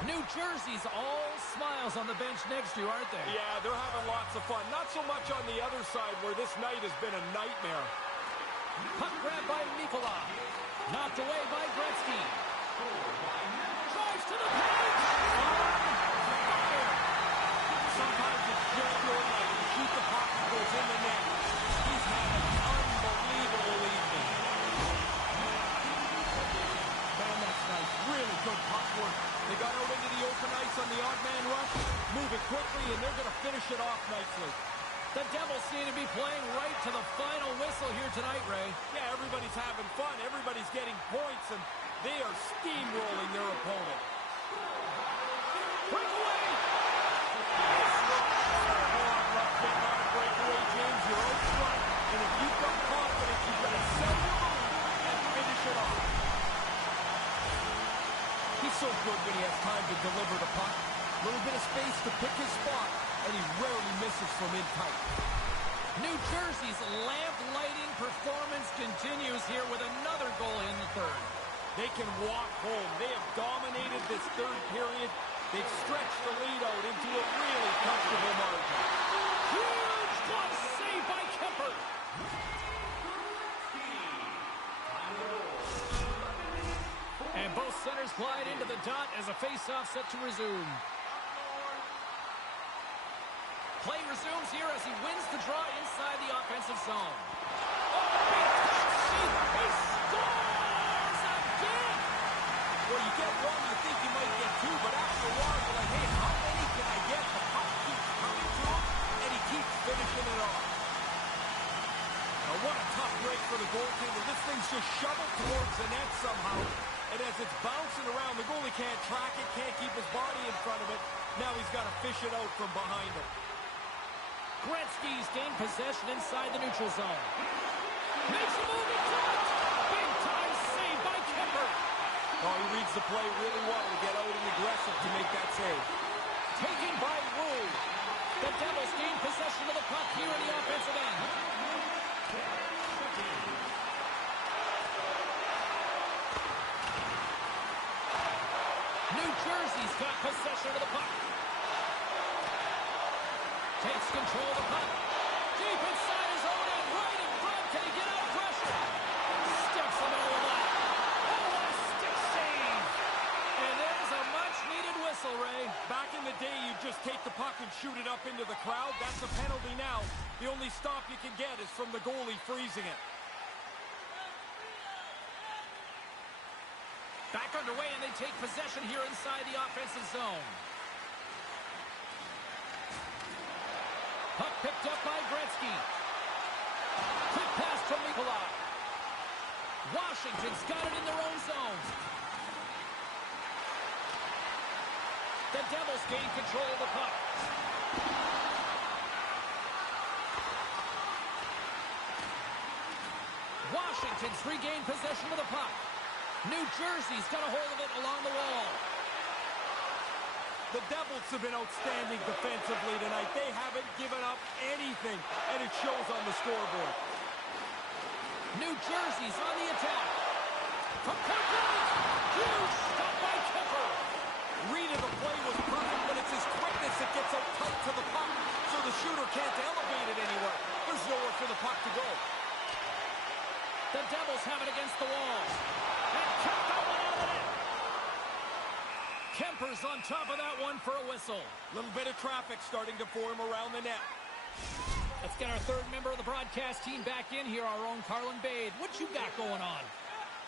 New Jersey's all smiles on the bench next to you, aren't they? Yeah, they're having lots of fun. Not so much on the other side where this night has been a nightmare. Puck grab by Mikola. Knocked away by Gretzky. Drives to the paint. Sometimes it's just your night. You shoot the puck and goes in the net. He's had an unbelievable evening. Man, that's nice. Really good puck work. They got out into the open ice on the odd man rush, move it quickly, and they're going to finish it off nicely. The Devils seem to be playing right to the final whistle here tonight, Ray. Yeah, everybody's having fun. Everybody's getting points, and they are steamrolling their opponent. Breakaway! Not a breakaway, James. You're out front, and if you've got confidence, you've got to sell your move and finish it off. He's so good when he has time to deliver the puck. A little bit of space to pick his spot, and he rarely misses from in tight. New Jersey's lamp-lighting performance continues here with another goal in the third. They can walk home. They have dominated this third period. They've stretched the lead out into a really comfortable margin. Huge glove save by Kemper. And both centers glide into the dot as a face-off set to resume. Play resumes here as he wins the draw inside the offensive zone. Oh, he scores again! Well, you get one, you think you might get 2, but after a while, you're like, hey, how many can I get? The puck keeps coming to him, and he keeps finishing it off. Now, what a tough break for the goaltender. This thing's just shoveled towards the net somehow, and as it's bouncing around, the goalie can't track it, can't keep his body in front of it. Now he's got to fish it out from behind him. Gretzky's gained possession inside the neutral zone. Makes a move in front. Big time save by Kemper. Oh, he reads the play really well to get out and aggressive to make that save. Taken by Wu. The Devils gain possession of the puck here in the offensive end. New Jersey's got possession of the puck. Takes control of the puck. Deep inside his own end, right in front. Can he get out of pressure? Steps him over the line. Oh, what a stick save. And there's a much-needed whistle, Ray. Back in the day, you just take the puck and shoot it up into the crowd. That's a penalty now. The only stop you can get is from the goalie freezing it. Back underway, and they take possession here inside the offensive zone. Puck picked up by Gretzky. Quick pass from Mikola. Washington's got it in their own zone. The Devils gain control of the puck. Washington's regained possession of the puck. New Jersey's got a hold of it along the wall. The Devils have been outstanding defensively tonight. They haven't given up anything, and it shows on the scoreboard. New Jersey's on the attack. From point blank. Huge stop by Kemper's on top of that one for a whistle. Little bit of traffic starting to form around the net. Let's get our third member of the broadcast team back in here, our own Carlin Bade. What you got going on?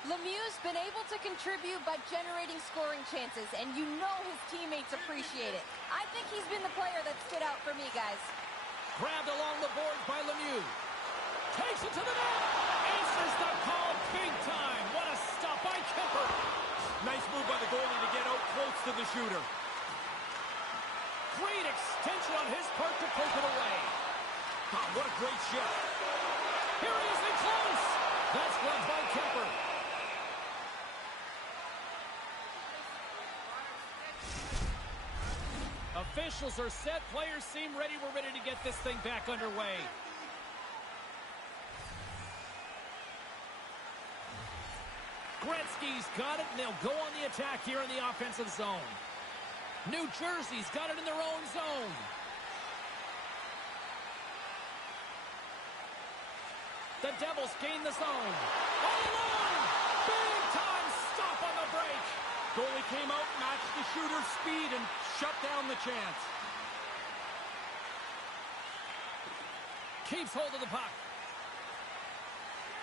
Lemieux's been able to contribute by generating scoring chances, and you know his teammates appreciate it. I think he's been the player that stood out for me, guys. Grabbed along the boards by Lemieux. Takes it to the net. Answers the call big time. What a stop by Kemper. Nice move by the goalie to get out close to the shooter. Great extension on his part to poke it away. God, what a great shot. Here he is in close. That's blocked by Kemper. Officials are set. Players seem ready. We're ready to get this thing back underway. Gretzky's got it, and they'll go on the attack here in the offensive zone. New Jersey's got it in their own zone. The Devils gain the zone. All alone! Big time stop on the break. Goalie came out, matched the shooter's speed, and shut down the chance. Keeps hold of the puck.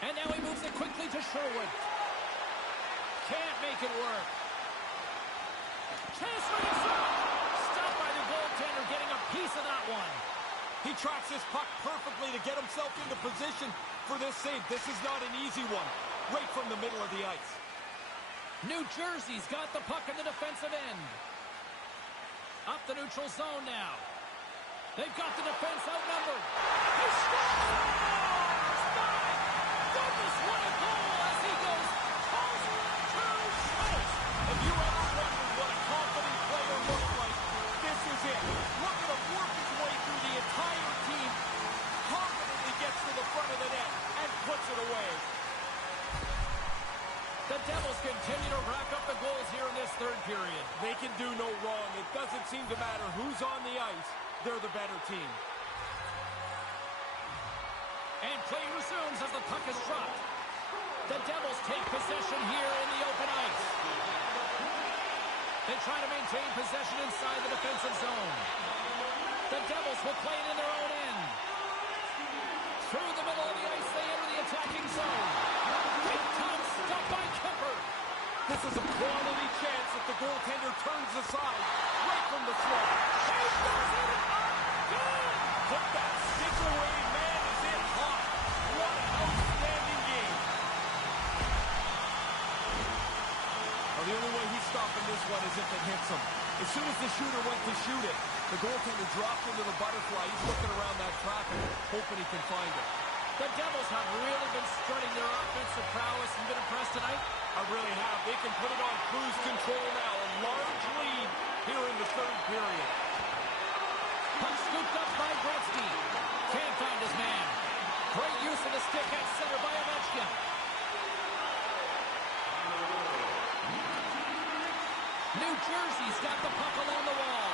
And now he moves it quickly to Sherwood. Can't make it work. Chance for the shot. Stopped by the goaltender, getting a piece of that one. He tracks this puck perfectly to get himself into position for this save. This is not an easy one. Right from the middle of the ice. New Jersey's got the puck in the defensive end. Up the neutral zone now. They've got the defense outnumbered. He scores! My goodness, what a goal as he goes coast to coast. If you ever wondered what a confident player looks like, this is it. Look at him work his way through the entire team, confidently gets to the front of the net, and puts it away. The Devils continue to rack up the goals here in this third period. They can do no wrong. It doesn't seem to matter who's on the ice. They're the better team. And play resumes as the puck is dropped. The Devils take possession here in the open ice. They try to maintain possession inside the defensive zone. The Devils will play it in their own end. Through the middle of the ice, they enter the attacking zone. Big time stop by Kemper. This is a quality chance if the goaltender turns aside right from the slot. He does it again! Put that stick away, man, is it hot. What an outstanding game. Well, the only way he's stopping this one is if it hits him. As soon as the shooter went to shoot it, the goaltender dropped into the butterfly. He's looking around that traffic, hoping he can find it. The Devils have really been strutting their offensive prowess and been impressed tonight. I really have. They can put it on cruise control now. A large lead here in the third period. Puck scooped up by Gretzky. Can't find his man. Great use of the stick at center by Ovechkin. New Jersey's got the puck along the wall.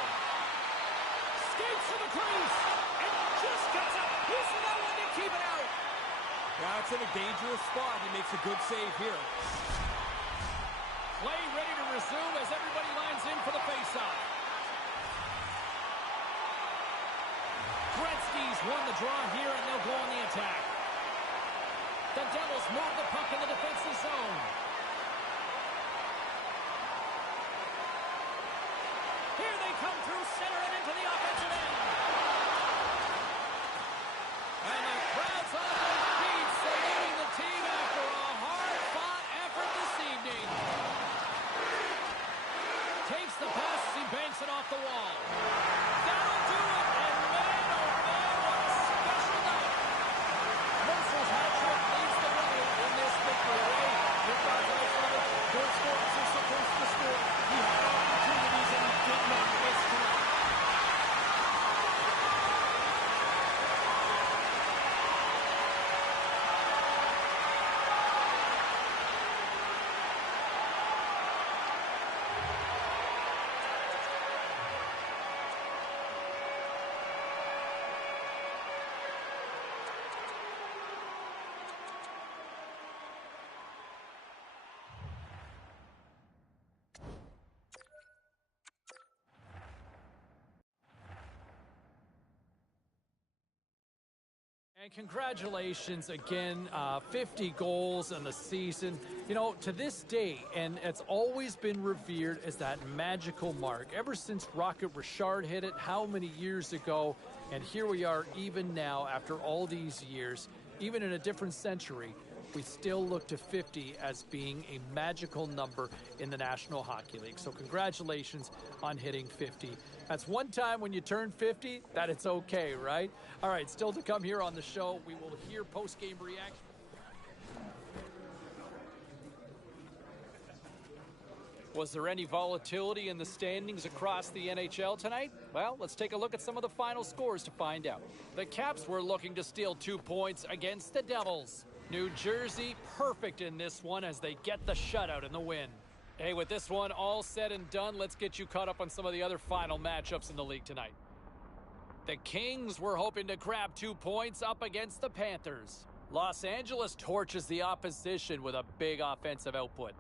Skates to the crease. And just gets it. He's no one to keep it out. Yeah, it's in a dangerous spot. He makes a good save here. Play ready to resume as everybody lines in for the faceoff. Gretzky's won the draw here, and they'll go on the attack. The Devils move the puck in the defensive zone. Here they come through center and into the offensive end. And the crowd's on their feet, saluting the team after a hard-fought effort this evening. Takes the pass as he banks it off the wall. That'll do it, and man, oh man, what a special night. Mercer's hat trick leads the way in this victory. Ray, your thoughts on this one? Goal scorers are supposed to score. He had opportunities and he did not miss tonight. And congratulations again, 50 goals in the season. You know, to this day, and it's always been revered as that magical mark. Ever since Rocket Richard hit it, how many years ago? And here we are even now after all these years, even in a different century, we still look to 50 as being a magical number in the National Hockey League. So congratulations on hitting 50. That's one time when you turn 50 that it's okay, right? All right, still to come here on the show, we will hear post-game reaction. Was there any volatility in the standings across the NHL tonight? Well, let's take a look at some of the final scores to find out. The Caps were looking to steal 2 points against the Devils. New Jersey perfect in this one as they get the shutout in the win. Hey, with this one all said and done, let's get you caught up on some of the other final matchups in the league tonight. The Kings were hoping to grab 2 points up against the Panthers. Los Angeles torches the opposition with a big offensive output.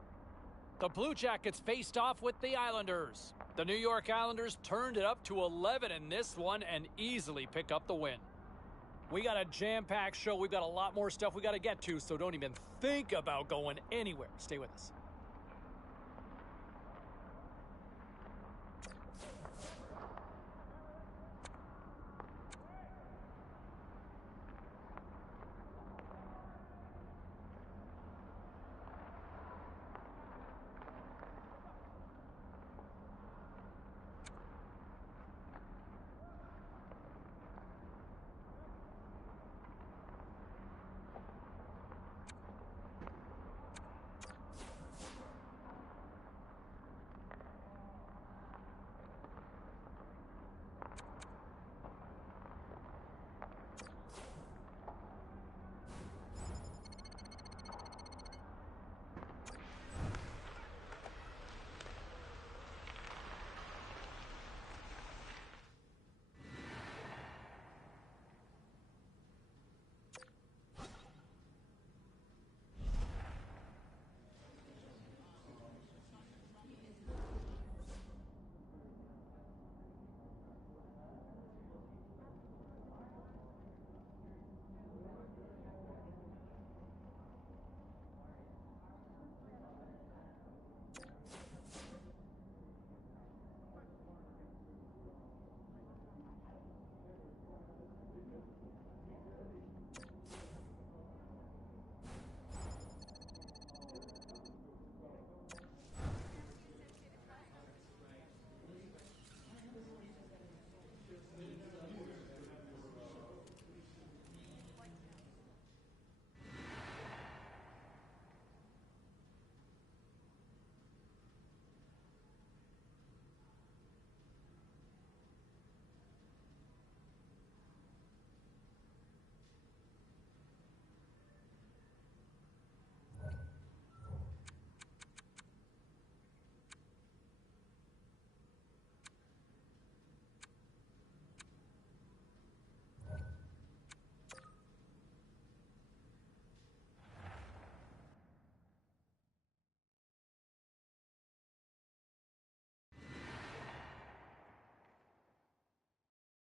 The Blue Jackets faced off with the Islanders. The New York Islanders turned it up to 11 in this one and easily pick up the win. We got a jam-packed show. We've got a lot more stuff we got to get to, so don't even think about going anywhere. Stay with us.